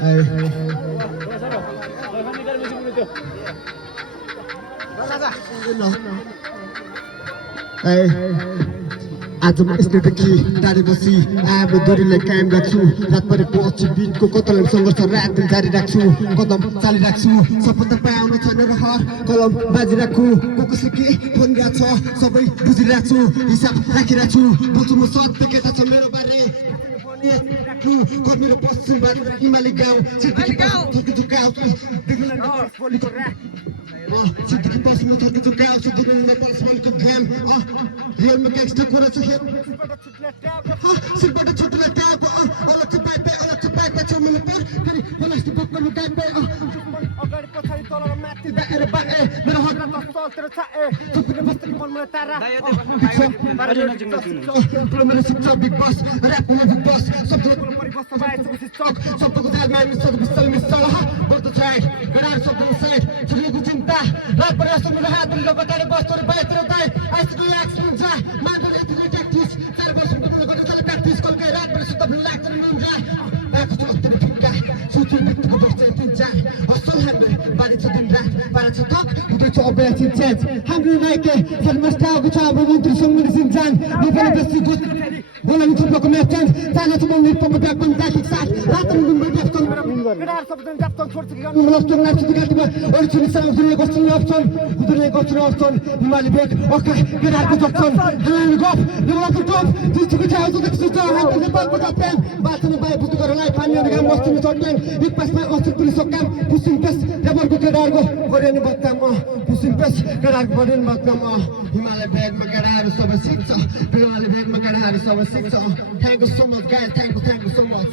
आज म यस्तैदेखि टाढी बसी आब दूरीलाई कायम राख्छु रात परेको अची बिटको कतलम सङ्घर्ष रात दिन जारी राख्छु कदम चालिराख्छु सफलता पाउनु छैन र हर कलम बाजिराख्छु को कसले के भनिरहेको छ सबै बुझिरहेको छु हिसाब राखिरहेको छु बोल्छु म सत्य केटा छ मेरो बारे मेरो पश्चिमबाट हिमाली गाउँ थर्किँछु गाउँ सिद्धिकी बस्नु थर्किँछु गाउँ सुधुरमा पर्समानको घाम रियलमा ग्याङ्स्टर कुरा छ सिलबाट छोटो टाप अलग पाइपे छेउमा पर फेरि प्लास्टिक बोक्नु टाइपे अगाडि पछाडि तल माथि बाएर बाए मेरो हकमा तल तेरो छाए सुत्ने बस्ती मनमा तारा मेरो शिक्षा बिग बस ऱ्याप हुनु बिग बस शब्दको परिबस्छ बाहिर चक शब्दको जालमा मिसल बिसल मिसल बढ्दो ट्र्याक गरार शब्दको सेट छुरीको चिन्ता रात परे जस्तो मेरो हात दिल बताएर बस्दो रे बाहिर ताई आइसक्यो एक्सिडेन्ट जा मान्दल यति ट्याक्टिस 4 वर्षको कुरा गर्दै चले प्र्याक्टिस कलकै रात परे सुत्दा भुल लाग्छ निन्द्रा बाको चोक्तिर फिक्का सुत्यो बित्को बस्छ तिनजा हसल हामीले बारी छ दिन रात बारा छ तक उठ्छ अभ्यास चेन्ज हाम्रो नाइके सर्मस्टाको छ हाम्रो मन्त्री सङ्गले सिन्जान नेपाली बेसी गुड बोला नि थुप्रोको म्याच चेन्ज चाले छ मन्दिर पम्प ब्याक पनि दाखिक साथ रात दिन ब्याक कल केटार सबैजना जाप्तन छोड्छ कि गर्नु लस्टर नाच्छ दिगातिमा अरु छुनी साउ दुनिया गोस्टन अप्सन उदुले गोस्टन अप्सन हिमाली बेक ओके केटारको जप्सन हेलन गफ निवाको टप जिसको छाउ त सुच हात नेपालको जाप्यान बाछन बाइ बुझ गरेलाई पानी गाम मस्ती चट्याङ एक पासमा अस्ति पुलिस काम पुसिङ पेस रेबरको केटारको गरिने बत्तामा पुसिङ पेस केटारको गरिने बत्तामा हिमालय बेकमा केटारहरु सबै सिक्छ हिमालय बेकमा केटारहरु सबै सिक्छ thank you so much guys thank you so much